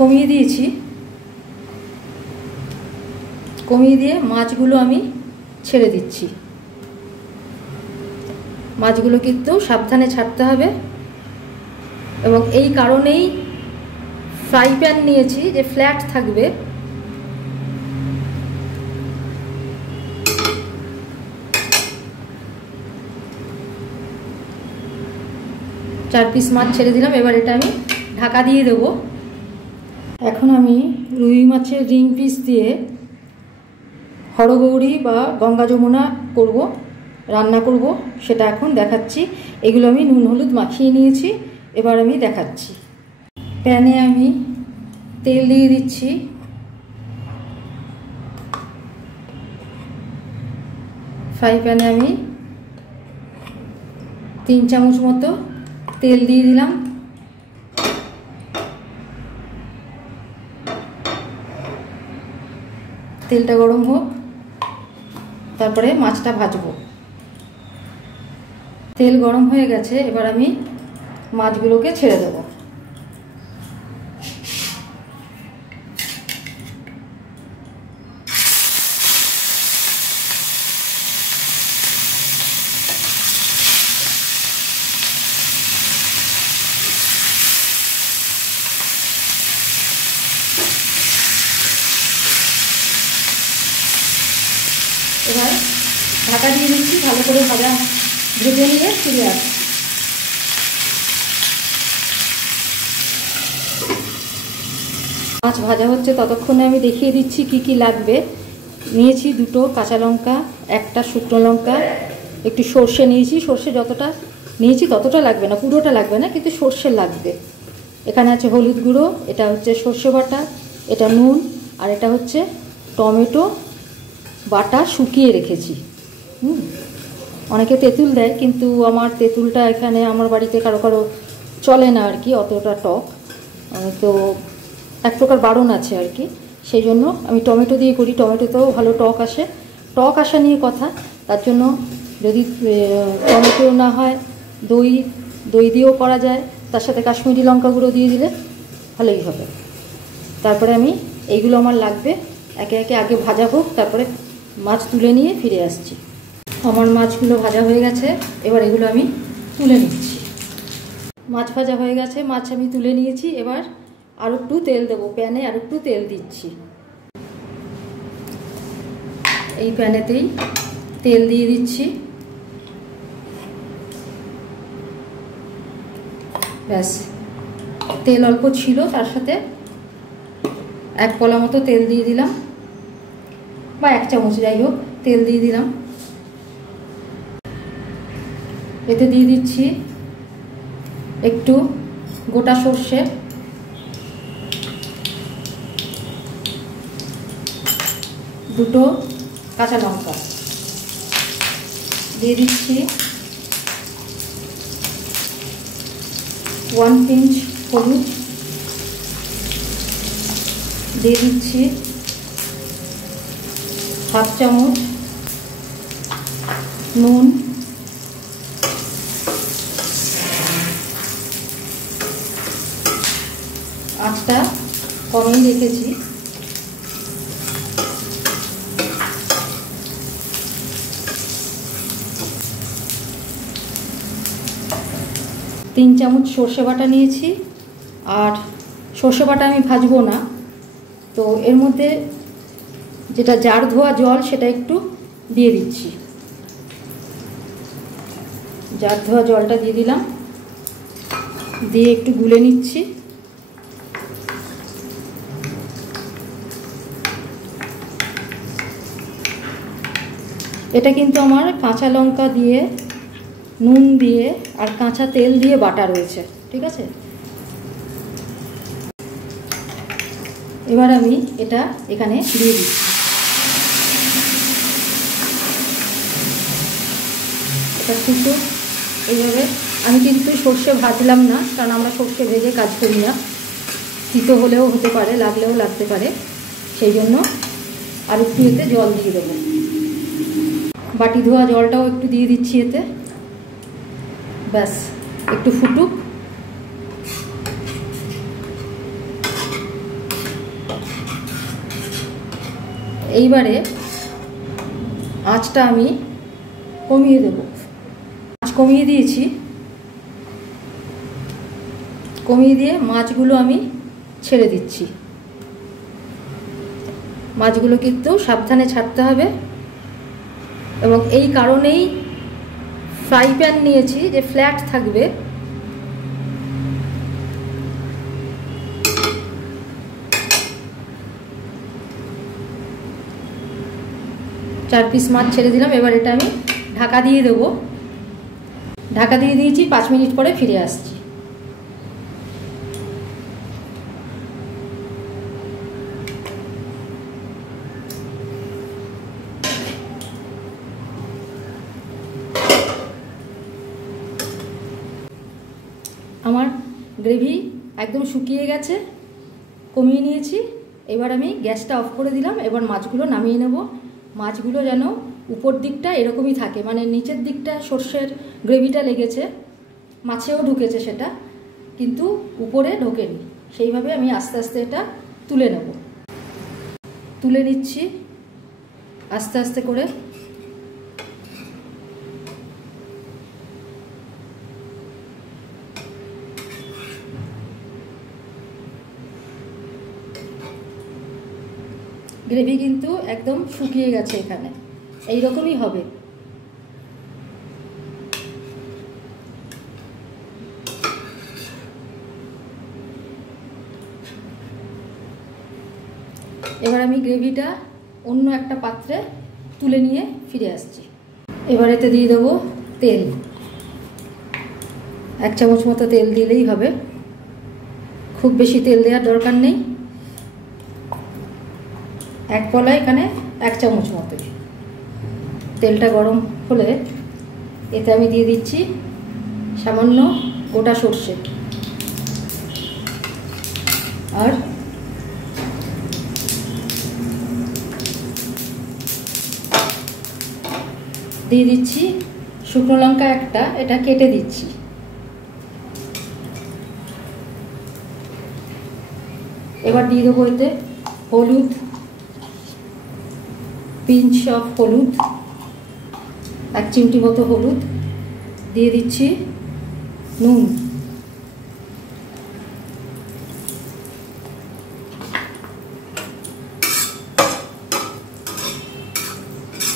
কমিয়ে দিয়েছি, কমিয়ে দিয়ে মাছগুলো আমি ছেড়ে দিচ্ছি। মাছগুলো কিন্তু সাবধানে ছাড়তে হবে, এবং এই কারণেই ফ্রাই প্যান নিয়েছি যে ফ্ল্যাট থাকবে। চার পিস মাছ ছেড়ে দিলাম, এবার এটা আমি ঢাকা দিয়ে দেব। এখন আমি রুই মাছের রিং পিস দিয়ে হরগৌরী বা গঙ্গা যমুনা করব, রান্না করব, সেটা এখন দেখাচ্ছি। এগুলো আমি নুন হলুদ মাখিয়ে নিয়েছি, এবার আমি দেখাচ্ছি। প্যানে আমি তেল দিয়ে দিচ্ছি, ফ্রাই প্যানে আমি 3 চামচ মতো তেল দিয়ে দিলাম। তেলটা গরম হোক, তারপরে মাছটা ভাজবো। তেল গরম হয়ে গেছে, এবার আমি মাছগুলোকে ছেড়ে দেবো। এবার ঢাকা দিয়ে দিচ্ছি, ভালো করে ভেজে নিয়ে ফিরে আসছি। মাছ ভাজা হচ্ছে, ততক্ষণে আমি দেখিয়ে দিচ্ছি কি কি লাগবে। নিয়েছি 2টো কাঁচা লঙ্কা, 1টা শুকনো লঙ্কা, একটু সর্ষে নিয়েছি। সর্ষে যতটা নিয়েছি ততটা লাগবে না, পুরোটা লাগবে না, কিন্তু সর্ষে লাগবে। এখানে আছে হলুদ গুঁড়ো, এটা হচ্ছে সর্ষে বাটা, এটা নুন, আর এটা হচ্ছে টমেটো বাটা শুকিয়ে রেখেছি। অনেকে তেঁতুল দেয়, কিন্তু আমার তেঁতুলটা এখানে আমার বাড়িতে কারো কারো চলে না আর কি, অতটা টক, তো এক প্রকার বারণ আছে আর কি, সেই জন্য আমি টমেটো দিয়ে করি। টমেটোতেও ভালো টক আসে, টক আসা নিয়ে কথা। তার জন্য যদি টমেটো না হয় দই দিয়েও করা যায়, তার সাথে কাশ্মীরি লঙ্কা গুঁড়ো দিয়ে দিলে ভালোই হবে। তারপরে আমি এইগুলো আমার লাগবে, একে একে আগে ভাজা হোক, তারপরে মাছ তুলে নিয়ে ফিরে আসছি। আমার মাছগুলো ভাজা হয়ে গেছে, এবার এগুলো আমি তুলে নিচ্ছি। মাছ ভাজা হয়ে গেছে, মাছ আমি তুলে নিয়েছি। এবার আর একটু তেল দেবো, প্যানে আর একটু তেল দিচ্ছি। এই প্যানেতেই তেল দিয়ে দিচ্ছি, ব্যাস। তেল অল্প ছিল, তার সাথে 1 কলা মতো তেল দিয়ে দিলাম, বা 1 চামচ, যাই হোক, তেল দিয়ে দিলাম। এতে দিয়ে দিচ্ছি একটু গোটা সর্ষে, 2টো কাঁচা লঙ্কা দিয়ে দিচ্ছি, 1 পিঞ্চ হলুদ দিয়ে দিচ্ছি, 1/2 চামচ নুন, আঁচটা কমেই রেখেছি। তিন চামচ সর্ষে বাটা নিয়েছি, আর সর্ষে বাটা আমি ভাজবো না, তো এর মধ্যে যেটা জার ধোয়া জল সেটা একটু দিয়ে দিচ্ছি। জার ধোয়া জলটা দিয়ে দিলাম, দিয়ে একটু গুলে নিচ্ছি। এটা কিন্তু আমার কাঁচা লঙ্কা দিয়ে, নুন দিয়ে আর কাঁচা তেল দিয়ে বাটা রয়েছে, ঠিক আছে। এবার আমি এটা এখানে দিয়ে দিচ্ছি। এটা কিন্তু এইভাবে, আমি কিন্তু সর্ষে ভাজলাম না, কারণ আমরা সর্ষে ভেজে কাজ করি না, তিতো হলেও হতে পারে, লাগলেও লাগতে পারে, সেই জন্য আর একটু এতে জল দিয়ে দেবো। বাটি ধোয়া জলটাও একটু দিয়ে দিচ্ছি এতে, ব্যাস একটু ফুটুক। এইবারে আঁচটা আমি কমিয়ে দেব। আঁচ কমিয়ে দিয়েছি, কমিয়ে দিয়ে মাছগুলো আমি ছেড়ে দিচ্ছি। মাছগুলো কিন্তু সাবধানে ছাড়তে হবে, এবং এই কারণেই ফ্রাই প্যান নিয়েছি যে ফ্ল্যাট থাকবে। চার পিস মাছ ছেড়ে দিলাম। এবার এটা আমি ঢাকা দিয়ে দেবো। ঢাকা দিয়ে দিয়েছি, 5 মিনিট পরে ফিরে আসছি। আমার গ্রেভি একদম শুকিয়ে গেছে, কমিয়ে নিয়েছি। এবার আমি গ্যাসটা অফ করে দিলাম। এবার মাছগুলো নামিয়ে নেব। মাছগুলো যেন উপর দিকটা এরকমই থাকে, মানে নিচের দিকটা সর্ষের গ্রেভিটা লেগেছে, মাছেও ঢুকেছে সেটা, কিন্তু উপরে ঢোকেনি। সেইভাবে আমি আস্তে আস্তে এটা তুলে নেব। তুলে নিচ্ছি আস্তে আস্তে করে। গ্রেভি কিন্তু একদম শুকিয়ে গেছে, এখানে এই রকমই হবে। এবার আমি গ্রেভিটা অন্য একটা পাত্রে তুলে নিয়ে ফিরে আসছি। এবার এতে দিয়ে দেবো তেল। 1 চামচ মতো তেল দিলেই হবে, খুব বেশি তেল দেওয়ার দরকার নেই। 1 কলা, এখানে 1 চামচ মতোই। তেলটা গরম হলে এতে আমি দিয়ে দিচ্ছি সামান্য গোটা সর্ষে, আর দিয়ে দিচ্ছি শুকনো লঙ্কা একটা, এটা কেটে দিচ্ছি। এবার দিয়ে দেবো এতে হলুদ, পিঞ্চ অফ হলুদ, 1 চিমটি মতো হলুদ। দিয়ে দিচ্ছি নুন,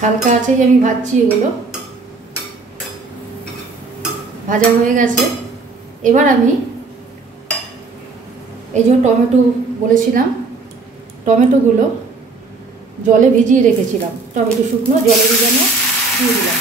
হালকা আছেই আমি ভাজছি। এগুলো ভাজা হয়ে গেছে। এবার আমি এই যে টমেটো বলেছিলাম, টমেটোগুলো জলে ভিজিয়ে রেখেছিলাম, টমেটো শুকনো জলে ভিজানো, দিয়ে দিলাম।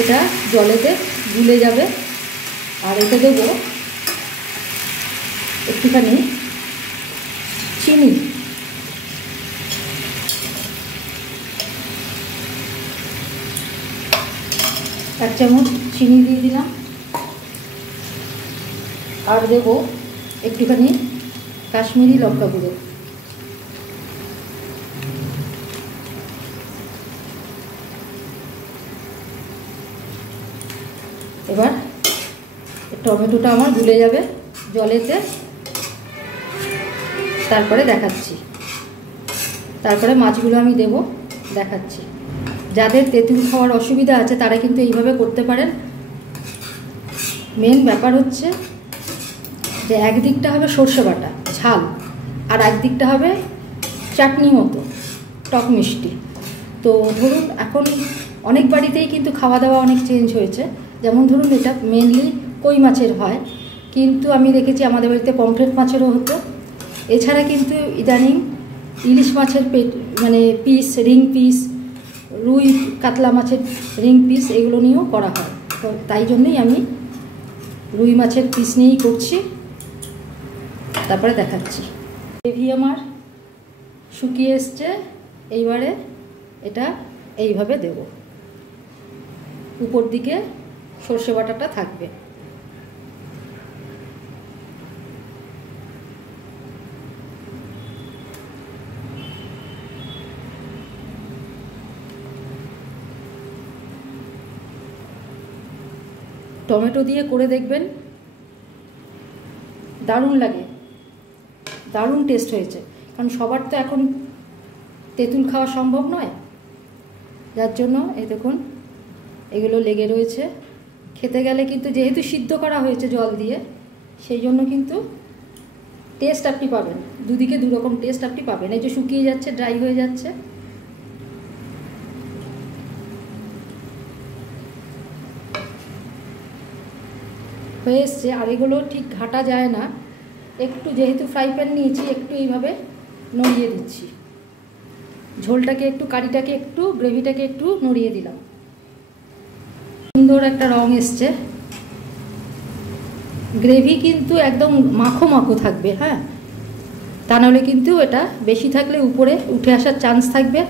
এটা জলেতে গুলে যাবে। আর এতে দেবো একটুখানি চিনি, 1 চামচ চিনি দিয়ে দিলাম। আর দেবো একটুখানি কাশ্মীরি লঙ্কা গুঁড়ো। এবার টমেটোটা আমার গুলে যাবে জলেতে, তারপরে দেখাচ্ছি। তারপরে মাছগুলো আমি দেব, দেখাচ্ছি। যাদের তেঁতুল খাওয়ার অসুবিধা আছে তারা কিন্তু এইভাবে করতে পারেন। মেন ব্যাপার হচ্ছে যে একদিকটা হবে সর্ষে বাটা ঝাল, আর একদিকটা হবে চাটনি মতো টক মিষ্টি। তো ধরুন এখন অনেক বাড়িতেই কিন্তু খাওয়া দাওয়া অনেক চেঞ্জ হয়েছে। যেমন ধরুন এটা মেনলি কই মাছের হয়, কিন্তু আমি দেখেছি আমাদের বাড়িতে পমফ্রেট মাছেরও হতো। এছাড়া কিন্তু ইদানিং ইলিশ মাছের মানে পিস, রিং পিস, রুই কাতলা মাছের রিং পিস, এগুলো নিয়েও করা হয়। তো তাই জন্যই আমি রুই মাছের পিস নিয়েই করছি। তারপরে দেখাচ্ছি। গ্রেভি আমার শুকিয়ে এসছে। এইবারে এটা এইভাবে দেব, উপর দিকে সর্ষে বাটাটা থাকবে। টমেটো দিয়ে করে দেখবেন, দারুণ লাগে, দারুণ টেস্ট হয়েছে। কারণ সবার তো এখন তেঁতুল খাওয়া সম্ভব নয়, যার জন্য এই দেখুন এগুলো লেগে রয়েছে। খেতে গেলে কিন্তু যেহেতু সিদ্ধ করা হয়েছে জল দিয়ে, সেই জন্য কিন্তু টেস্ট আপনি পাবেন, দুদিকে দুরকম টেস্ট আপনি পাবেন। এই যে শুকিয়ে যাচ্ছে, ড্রাই হয়ে যাচ্ছে। হয়ে এসছে। আর এগুলো ঠিক ঘাটা যায় না, একটু যেহেতু ফ্রাই প্যান নিয়েছি একটু এইভাবে নড়িয়ে দিচ্ছি, ঝোলটাকে একটু, কারিটাকে একটু, গ্রেভিটাকে একটু নড়িয়ে দিলাম। সুন্দর একটা রং এসছে। গ্রেভি কিন্তু একদম মাখো মাখো থাকবে, হ্যাঁ, তা নাহলে কিন্তু এটা বেশি থাকলে উপরে উঠে আসার চান্স থাকবে,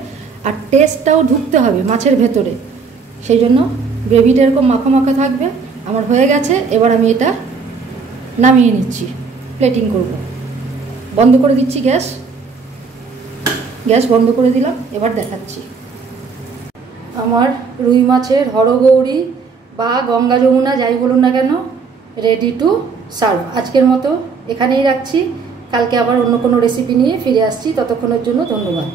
আর টেস্টটাও ঢুকতে হবে মাছের ভেতরে, সেই জন্য গ্রেভিটা এরকম মাখো মাখো থাকবে। আমার হয়ে গেছে, এবার আমি এটা নামিয়ে নিচ্ছি, প্লেটিং করব। বন্ধ করে দিচ্ছি গ্যাস, গ্যাস বন্ধ করে দিলাম। এবার দেখাচ্ছি আমার রুই মাছের হরগৌরী বা গঙ্গা যমুনা যাই বলুন না কেন, রেডি টু সার্ভ। আজকের মতো এখানেই রাখছি, কালকে আবার অন্য কোনো রেসিপি নিয়ে ফিরে আসছি। ততক্ষণের জন্য ধন্যবাদ।